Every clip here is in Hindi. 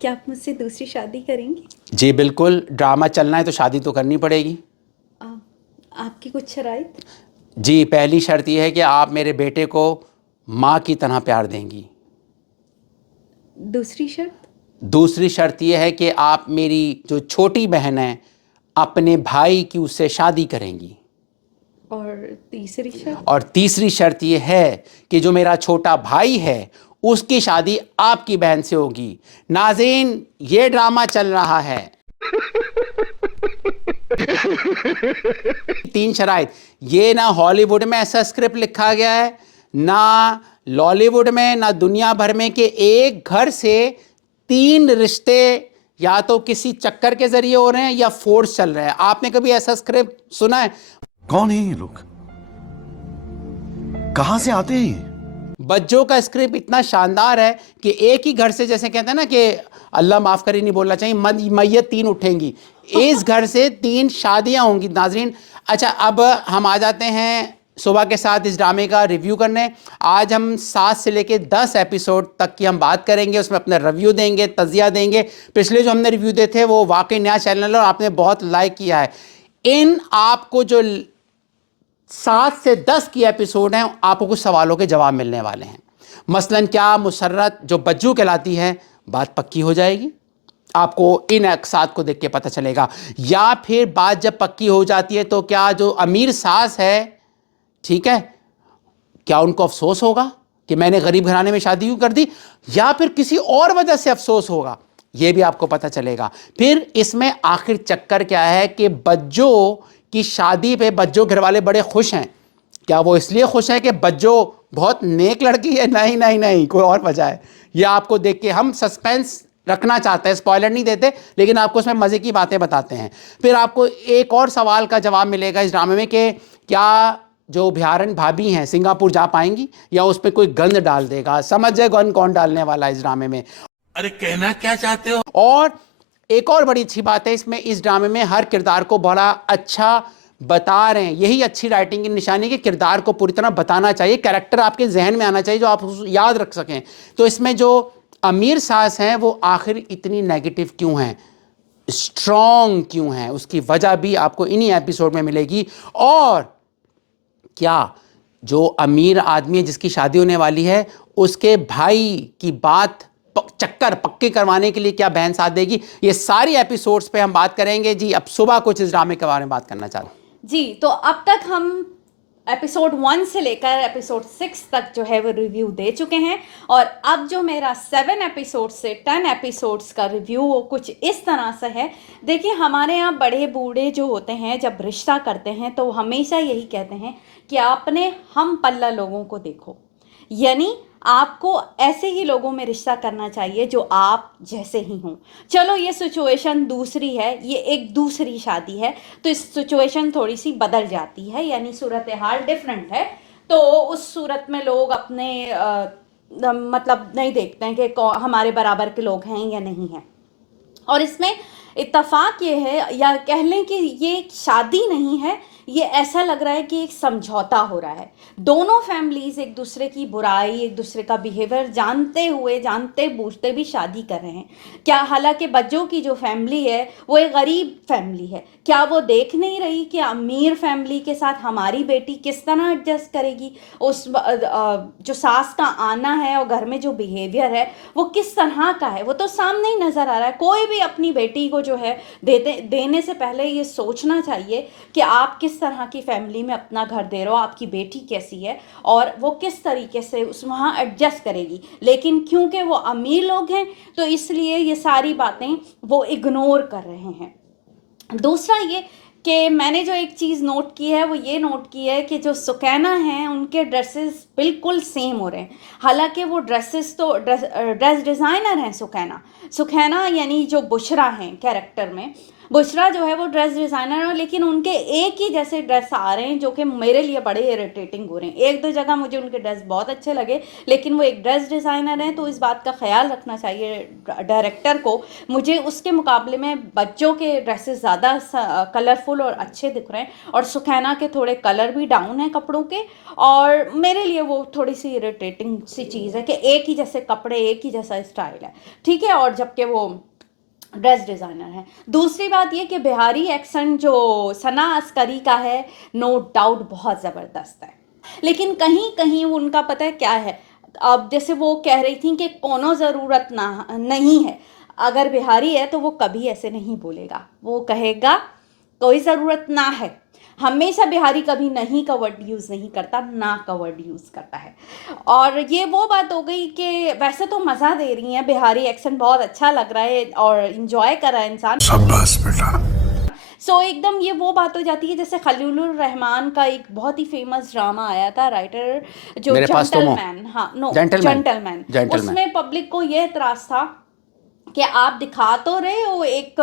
क्या आप मुझसे दूसरी शादी करेंगे? जी बिल्कुल, ड्रामा चलना है तो शादी तो करनी पड़ेगी। आ, आपकी कुछ शराइत? जी, पहली शर्त यह है कि आप मेरे बेटे को माँ की तरह प्यार देंगी। दूसरी शर्त? दूसरी शर्त यह है कि आप मेरी जो छोटी बहन है अपने भाई की उससे शादी करेंगी। और तीसरी शर्त? और तीसरी शर्त यह है कि जो मेरा छोटा भाई है उसकी शादी आपकी बहन से होगी। नाज़रीन, ये ड्रामा चल रहा है। तीन शराइत, ये ना हॉलीवुड में ऐसा स्क्रिप्ट लिखा गया है, ना लॉलीवुड में, ना दुनिया भर में, कि एक घर से तीन रिश्ते या तो किसी चक्कर के जरिए हो रहे हैं या फोर्स चल रहे हैं। आपने कभी ऐसा स्क्रिप्ट सुना है? कौन है ये लोग? कहां से आते हैं ये? बच्चों का स्क्रिप्ट इतना शानदार है कि एक ही घर से, जैसे कहते हैं ना कि अल्लाह माफ करे नहीं बोलना चाहिए, मैयत तीन उठेंगी, इस घर से तीन शादियां होंगी। नाजरीन, अच्छा अब हम आ जाते हैं सुबह के साथ इस ड्रामे का रिव्यू करने। आज हम 7 से लेकर 10 एपिसोड तक की हम बात करेंगे, उसमें अपना रिव्यू देंगे, तजिया देंगे। पिछले जो हमने रिव्यू दिए थे वो वाकई नया चैनल है और आपने बहुत लाइक किया है। इन आपको जो 7 से 10 की एपिसोड हैं, आपको कुछ सवालों के जवाब मिलने वाले हैं। मसलन क्या मुसर्रत जो बज्जू कहलाती है, बात पक्की हो जाएगी, आपको इन अक्सात को देख के पता चलेगा। या फिर बात जब पक्की हो जाती है तो क्या जो अमीर सास है, ठीक है, क्या उनको अफसोस होगा कि मैंने गरीब घराने में शादी क्यों कर दी, या फिर किसी और वजह से अफसोस होगा, यह भी आपको पता चलेगा। फिर इसमें आखिर चक्कर क्या है कि बज्जो की शादी पे बज्जो घर वाले बड़े खुश हैं। क्या वो इसलिए खुश हैं कि बज्जो बहुत नेक लड़की है? नहीं नहीं नहीं, कोई और वजह है। यह आपको देख के हम सस्पेंस रखना चाहते हैं, स्पॉइलर नहीं देते, लेकिन आपको उसमें मजे की बातें बताते हैं। फिर आपको एक और सवाल का जवाब मिलेगा इस ड्रामे में कि क्या जो बिहारन भाभी हैं सिंगापुर जा पाएंगी या उस पर कोई गंद डाल देगा। समझ जाए गन कौन डालने वाला है इस ड्रामे में। अरे कहना क्या चाहते हो? और एक और बड़ी अच्छी बात है इसमें, इस ड्रामे में हर किरदार को बड़ा अच्छा बता रहे हैं। यही अच्छी राइटिंग की निशानी कि किरदार को पूरी तरह बताना चाहिए, कैरेक्टर आपके जहन में आना चाहिए जो आप याद रख सकें। तो इसमें जो अमीर सास हैं वो आखिर इतनी नेगेटिव क्यों हैं, स्ट्रॉन्ग क्यों हैं, उसकी वजह भी आपको इन्हीं एपिसोड में मिलेगी। और क्या जो अमीर आदमी है जिसकी शादी होने वाली है, उसके भाई की बात चक्कर पक्के करवाने के लिए क्या बहन साथ देगी, ये सारी एपिसोड्स पे हम बात करेंगे। जी अब सुबह कुछ इस ड्रामे के बारे में बात करना चाहते हैं। जी, तो अब तक हम एपिसोड 1 से लेकर एपिसोड 6 तक जो है वो रिव्यू दे चुके हैं, और अब जो मेरा 7 एपिसोड से 10 एपिसोड्स का रिव्यू वो कुछ इस तरह से है। देखिए, हमारे यहाँ बड़े बूढ़े जो होते हैं जब रिश्ता करते हैं तो वो हमेशा यही कहते हैं कि आपने हम पल्ला लोगों को देखो, यानी आपको ऐसे ही लोगों में रिश्ता करना चाहिए जो आप जैसे ही हों। चलो ये सिचुएशन दूसरी है, ये एक दूसरी शादी है, तो इस सिचुएशन थोड़ी सी बदल जाती है, यानी सूरत हाल डिफरेंट है। तो उस सूरत में लोग अपने मतलब नहीं देखते हैं कि हमारे बराबर के लोग हैं या नहीं हैं। और इसमें इत्तेफाक ये है, या कह लें कि ये एक शादी नहीं है, ये ऐसा लग रहा है कि एक समझौता हो रहा है। दोनों फैमिलीज एक दूसरे की बुराई, एक दूसरे का बिहेवियर जानते हुए, जानते बूझते भी शादी कर रहे हैं। क्या हालांकि बच्चों की जो फैमिली है वो एक गरीब फैमिली है, क्या वो देख नहीं रही कि अमीर फैमिली के साथ हमारी बेटी किस तरह एडजस्ट करेगी? उस जो सास का आना है और घर में जो बिहेवियर है वो किस तरह का है, वो तो सामने ही नज़र आ रहा है। कोई भी अपनी बेटी को जो है देने से पहले ये सोचना चाहिए कि आप किस तरह की फैमिली में अपना घर दे रहे हो, आपकी बेटी कैसी है और वो किस तरीके से उस वहाँ एडजस्ट करेगी। लेकिन क्योंकि वो अमीर लोग हैं तो इसलिए ये सारी बातें वो इग्नोर कर रहे हैं। दूसरा ये कि मैंने जो एक चीज़ नोट की है वो ये नोट की है कि जो सुकैना हैं उनके ड्रेसेस बिल्कुल सेम हो रहे हैं। हालांकि वो ड्रेसेस तो ड्रेस डिज़ाइनर हैं सुकैना यानी जो बुशरा हैं कैरेक्टर में, बुशरा जो है वो ड्रेस डिज़ाइनर है, लेकिन उनके एक ही जैसे ड्रेस आ रहे हैं जो कि मेरे लिए बड़े इरिटेटिंग हो रहे हैं। एक दो जगह मुझे उनके ड्रेस बहुत अच्छे लगे, लेकिन वो एक ड्रेस डिज़ाइनर हैं, तो इस बात का ख्याल रखना चाहिए डायरेक्टर को। मुझे उसके मुकाबले में बच्चों के ड्रेसेस ज़्यादा कलरफुल और अच्छे दिख रहे हैं, और सुखैना के थोड़े कलर भी डाउन हैं कपड़ों के, और मेरे लिए वो थोड़ी सी इरिटेटिंग सी चीज़ है कि एक ही जैसे कपड़े, एक ही जैसा स्टाइल है, ठीक है, और जबकि वो ड्रेस डिज़ाइनर है। दूसरी बात ये कि बिहारी एक्सेंट जो सना अस्करी का है, नो डाउट बहुत ज़बरदस्त है, लेकिन कहीं कहीं उनका पता है क्या है, अब जैसे वो कह रही थी कि कोनो ज़रूरत ना नहीं है, अगर बिहारी है तो वो कभी ऐसे नहीं बोलेगा, वो कहेगा कोई ज़रूरत ना है। हमेशा बिहारी कभी नहीं का वर्ड यूज़ नहीं करता, ना का वर्ड यूज़ करता है। और ये वो बात हो गई कि वैसे तो मज़ा दे रही हैं, बिहारी एक्सेंट बहुत अच्छा लग रहा है और इन्जॉय कर रहा है इंसान। शाबाश बेटा। सो एकदम ये वो बात हो जाती है जैसे खलीलुर रहमान का एक बहुत ही फेमस ड्रामा आया था, राइटर जो मेरे पास तो जेंटलमैन, हाँ नो जेंटलमैन जेंटलमैन, उसमें पब्लिक को ये एतराज़ था कि आप दिखा तो रहे हो एक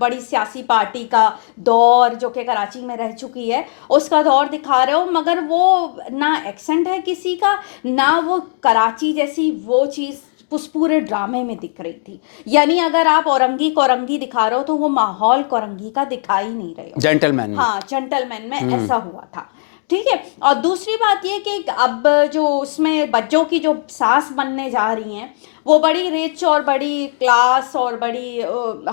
बड़ी सियासी पार्टी का दौर जो कि कराची में रह चुकी है, उसका दौर दिखा रहे हो, मगर वो ना एक्सेंट है किसी का, ना वो कराची जैसी वो चीज़ उस पूरे ड्रामे में दिख रही थी। यानी अगर आप औरंगी कोरंगी दिखा रहे हो तो वो माहौल कोरंगी का दिखा ही नहीं रहे हो। जेंटलमैन में। हाँ, जेंटलमैन में ऐसा हुआ था, ठीक है। और दूसरी बात ये कि अब जो उसमें बच्चों की जो सास बनने जा रही हैं, वो बड़ी रिच और बड़ी क्लास और बड़ी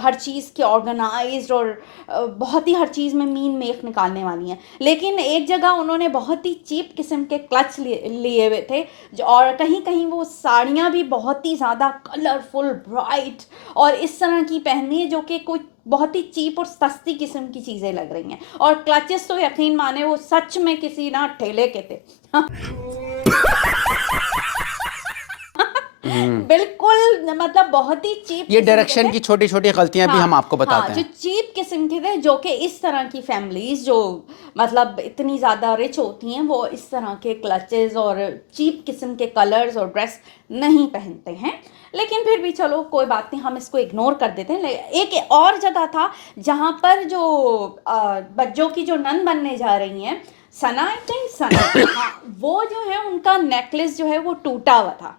हर चीज़ की ऑर्गेनाइज्ड और बहुत ही हर चीज़ में मीन मेख निकालने वाली हैं, लेकिन एक जगह उन्होंने बहुत ही चीप किस्म के क्लच लिए हुए थे, और कहीं कहीं वो साड़ियाँ भी बहुत ही ज़्यादा कलरफुल ब्राइट और इस तरह की पहनी है जो कि कोई बहुत ही चीप और सस्ती किस्म की चीज़ें लग रही हैं, और क्लचेस तो यकीन माने वो सच में किसी ना ठेले के थे। बिल्कुल, मतलब बहुत ही चीप। ये डायरेक्शन की छोटी छोटी गलतियां भी हम आपको बताते जो हैं। चीप किस्म के थे, जो कि इस तरह की फैमिलीज जो मतलब इतनी ज़्यादा रिच होती हैं, वो इस तरह के क्लचेस और चीप किस्म के कलर्स और ड्रेस नहीं पहनते हैं, लेकिन फिर भी चलो कोई बात नहीं, हम इसको इग्नोर कर देते हैं। एक और जगह था जहाँ पर जो बच्चों की जो नन बनने जा रही हैं, सना आई थिंक सना, हाँ, वो जो है उनका नेकलेस जो है वो टूटा हुआ था,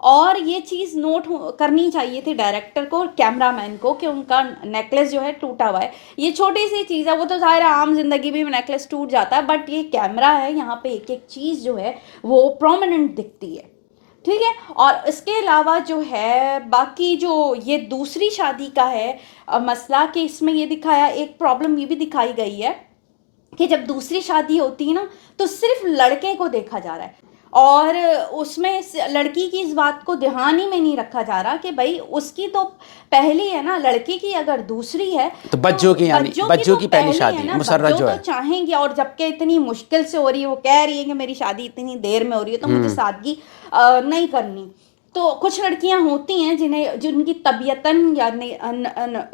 और ये चीज़ नोट करनी चाहिए थी डायरेक्टर को और कैमरामैन को कि उनका नेकलेस जो है टूटा हुआ है। ये छोटी सी चीज़ है, वो तो ज़ाहिर है आम जिंदगी में नेकलेस टूट जाता है, बट ये कैमरा है, यहाँ पे एक एक चीज़ जो है वो प्रोमिनेंट दिखती है, ठीक है। और इसके अलावा जो है बाकी जो ये दूसरी शादी का है मसला, कि इसमें ये दिखाया, एक प्रॉब्लम ये भी दिखाई गई है कि जब दूसरी शादी होती है ना, तो सिर्फ लड़के को देखा जा रहा है, और उसमें लड़की की इस बात को ध्यान ही में नहीं रखा जा रहा कि भाई उसकी तो पहली है ना, लड़के की अगर दूसरी है तो बच्चों की, यानी बच्चों की पहली है शादी ना, मुसर्रत बच्चों जो तो है चाहेंगे, और जबकि इतनी मुश्किल से हो रही है, वो कह रही है कि मेरी शादी इतनी देर में हो रही है तो मुझे सादगी नहीं करनी। तो कुछ लड़कियां होती हैं जिनकी तबीयतन या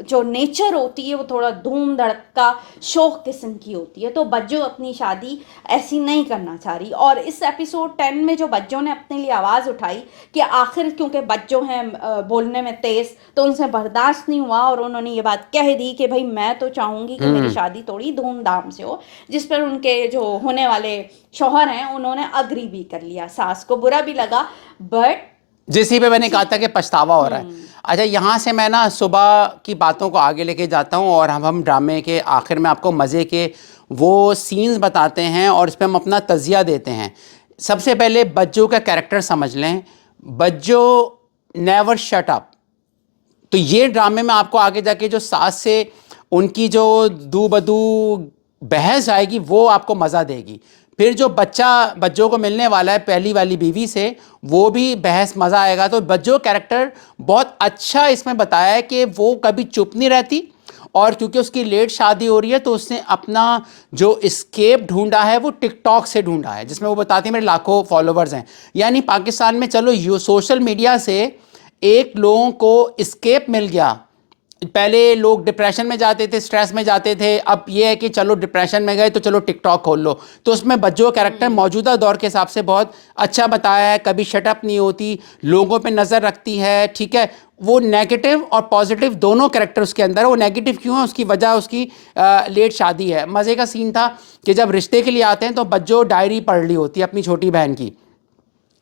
जो नेचर होती है वो थोड़ा धूम धड़का शौक किस्म की होती है, तो बज्जो अपनी शादी ऐसी नहीं करना चाह रही। और इस एपिसोड 10 में जो बज्जो ने अपने लिए आवाज़ उठाई कि आखिर क्योंकि बज्जो हैं बोलने में तेज़, तो उनसे बर्दाश्त नहीं हुआ और उन्होंने ये बात कह दी कि भाई मैं तो चाहूँगी कि मेरी शादी थोड़ी धूमधाम से हो, जिस पर उनके जो होने वाले शौहर हैं उन्होंने अग्री भी कर लिया। सास को बुरा भी लगा, बट जिसी पे मैंने कहा था कि पछतावा हो रहा है। अच्छा, यहाँ से मैं ना सुबह की बातों को आगे लेके जाता हूँ और हम ड्रामे के आखिर में आपको मज़े के वो सीन्स बताते हैं और इस पर हम अपना तज़िया देते हैं। सबसे पहले बज्जो का कैरेक्टर समझ लें। Bajjo never shut up. तो ये ड्रामे में आपको आगे जाके जो सास से उनकी जो दू बदू बहस आएगी वो आपको मज़ा देगी। फिर जो बच्चों को मिलने वाला है पहली वाली बीवी से, वो भी बहस मज़ा आएगा। तो बच्चों कैरेक्टर बहुत अच्छा इसमें बताया है कि वो कभी चुप नहीं रहती, और क्योंकि उसकी लेट शादी हो रही है तो उसने अपना जो एस्केप ढूंढा है वो टिकटॉक से ढूंढा है, जिसमें वो बताती है मेरे लाखों फॉलोवर्स हैं। यानी पाकिस्तान में चलो सोशल मीडिया से एक लोगों को एस्केप मिल गया, पहले लोग डिप्रेशन में जाते थे, स्ट्रेस में जाते थे, अब ये है कि चलो डिप्रेशन में गए तो चलो टिकटॉक खोल लो। तो उसमें बज्जो कैरेक्टर मौजूदा दौर के हिसाब से बहुत अच्छा बताया है, कभी शटअप नहीं होती, लोगों पे नज़र रखती है, ठीक है। वो नेगेटिव और पॉजिटिव दोनों कैरेक्टर उसके अंदर है। वो नेगेटिव क्यों है, उसकी वजह उसकी लेट शादी है। मज़े का सीन था कि जब रिश्ते के लिए आते हैं तो बज्जो डायरी पढ़ ली होती है अपनी छोटी बहन की,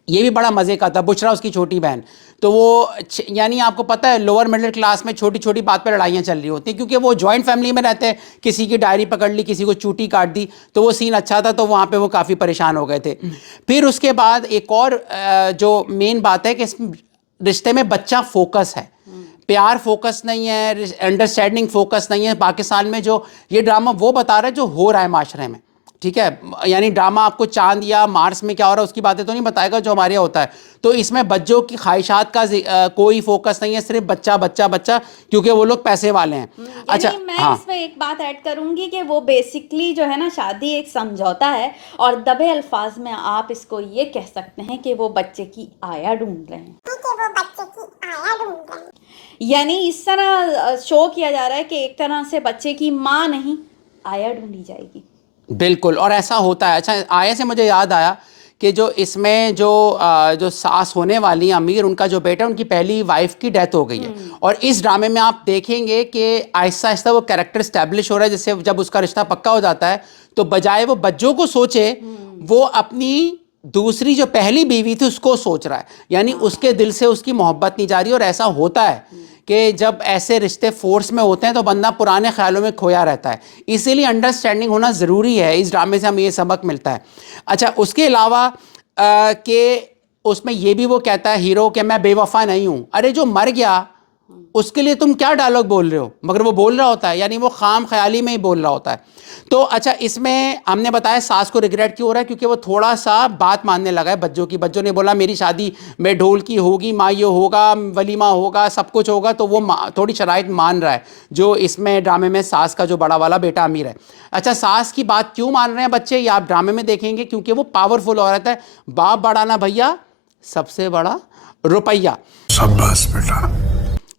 ये भी बड़ा मज़े का था। बुशरा उसकी छोटी बहन, तो वो यानी आपको पता है लोअर मिडिल क्लास में छोटी छोटी बात पर लड़ाइयाँ चल रही होती हैं, क्योंकि वो जॉइंट फैमिली में रहते हैं। किसी की डायरी पकड़ ली, किसी को चूटी काट दी, तो वो सीन अच्छा था, तो वहाँ पे वो काफ़ी परेशान हो गए थे। फिर उसके बाद एक और जो मेन बात है कि इस रिश्ते में बच्चा फोकस है, प्यार फोकस नहीं है, अंडरस्टैंडिंग फोकस नहीं है। पाकिस्तान में जो ये ड्रामा वो बता रहा है जो हो रहा है माशरे में, ठीक है। यानी ड्रामा आपको चांद या मार्स में क्या हो रहा है उसकी बातें तो नहीं बताएगा जो हमारे यहाँ होता है। तो इसमें बच्चों की ख्वाहिशात का कोई फोकस नहीं है, सिर्फ बच्चा बच्चा बच्चा, क्योंकि वो लोग पैसे वाले हैं। अच्छा, मैं हाँ, इसमें एक बात ऐड करूंगी कि वो बेसिकली जो है ना, शादी एक समझौता है, और दबे अल्फाज में आप इसको ये कह सकते हैं कि वो बच्चे की आया ढूंढ रहे हैं। यानी इस तरह शो किया जा रहा है कि एक तरह से बच्चे की माँ नहीं, आया ढूंढी जाएगी। बिल्कुल, और ऐसा होता है। अच्छा, आया से मुझे याद आया कि जो इसमें जो सास होने वाली अमीर, उनका जो बेटा, उनकी पहली वाइफ की डेथ हो गई है। और इस ड्रामे में आप देखेंगे कि आहिस्ता आहिस्ता वो कैरेक्टर स्टैब्लिश हो रहा है। जैसे जब उसका रिश्ता पक्का हो जाता है तो बजाय वो बच्चों को सोचे, वो अपनी दूसरी जो पहली बीवी थी उसको सोच रहा है। यानी उसके दिल से उसकी मोहब्बत नहीं जा रही। और ऐसा होता है कि जब ऐसे रिश्ते फोर्स में होते हैं तो बंदा पुराने ख्यालों में खोया रहता है। इसीलिए अंडरस्टैंडिंग होना ज़रूरी है। इस ड्रामे से हमें ये सबक मिलता है। अच्छा, उसके अलावा कि उसमें ये भी वो कहता है हीरो कि मैं बेवफा नहीं हूँ। अरे जो मर गया उसके लिए तुम क्या डायलॉग बोल रहे हो, मगर वो बोल रहा होता है, यानी वो खाम ख्याली में ही बोल रहा होता है। तो अच्छा, इसमें हमने बताया सास को रिग्रेट क्यों हो रहा है, क्योंकि वो थोड़ा सा बात मानने लगा है बच्चों की। बच्चों ने बोला मेरी शादी में ढोल की होगी, मायो होगा, वलीमा होगा, सब कुछ होगा, तो वो थोड़ी शराइत मान रहा है। जो इसमें ड्रामे में सास का जो बड़ा वाला बेटा अमीर है। अच्छा, सास की बात क्यों मान रहे हैं बच्चे, ये आप ड्रामे में देखेंगे, क्योंकि वो पावरफुल औरत है। बाप बड़ा ना भैया, सबसे बड़ा रुपया। शाबाश बेटा।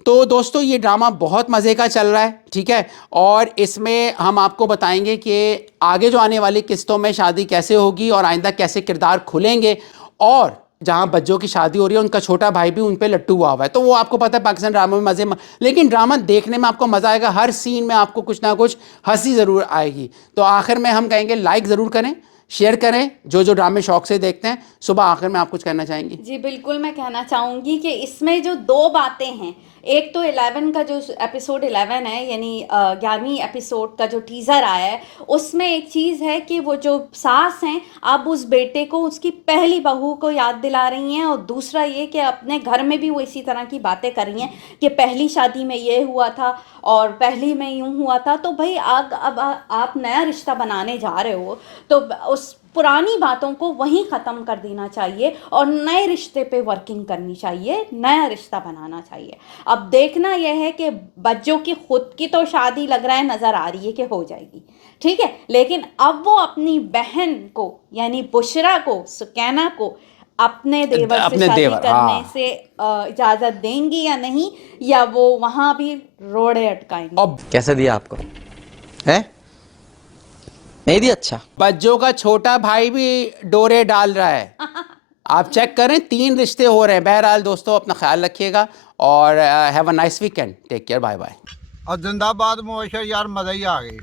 तो दोस्तों, ये ड्रामा बहुत मज़े का चल रहा है, ठीक है। और इसमें हम आपको बताएंगे कि आगे जो आने वाली किस्तों में शादी कैसे होगी और आइंदा कैसे किरदार खुलेंगे। और जहाँ बच्चों की शादी हो रही है, उनका छोटा भाई भी उन पे लट्टू हुआ है। तो वो आपको पता है पाकिस्तान ड्रामा में मज़े, लेकिन ड्रामा देखने में आपको मज़ा आएगा। हर सीन में आपको कुछ ना कुछ हंसी ज़रूर आएगी। तो आखिर में हम कहेंगे लाइक ज़रूर करें, शेयर करें, जो ड्रामे शौक से देखते हैं। सुबह आखिर में आप कुछ कहना चाहेंगी? जी बिल्कुल, मैं कहना चाहूँगी कि इसमें जो दो बातें हैं, एक तो 11 का जो एपिसोड 11 है, यानी 11वीं एपिसोड का जो टीज़र आया है, उसमें एक चीज़ है कि वो जो सास हैं अब उस बेटे को उसकी पहली बहू को याद दिला रही हैं। और दूसरा ये कि अपने घर में भी वो इसी तरह की बातें कर रही हैं कि पहली शादी में ये हुआ था और पहली में यूँ हुआ था। तो भाई अब आप नया रिश्ता बनाने जा रहे हो तो उस पुरानी बातों को वहीं ख़त्म कर देना चाहिए और नए रिश्ते पे वर्किंग करनी चाहिए, नया रिश्ता बनाना चाहिए। अब देखना यह है कि बच्चों की खुद की तो शादी लग रहा है, नज़र आ रही है कि हो जाएगी, ठीक है, लेकिन अब वो अपनी बहन को यानी बुशरा को, सुकैना को अपने देवर से शादी करने से इजाज़त देंगी या नहीं, या वो वहाँ भी रोड़े अटकाएंगे। अब कैसे दिया आपको है? नहीं दिया? अच्छा, बच्चों का छोटा भाई भी डोरे डाल रहा है। आप चेक करें, 3 रिश्ते हो रहे हैं। बहरहाल दोस्तों, अपना ख्याल रखिएगा और have a nice weekend. Take care, bye bye. और जिंदाबाद मुबशर यार, मजा ही आ गई।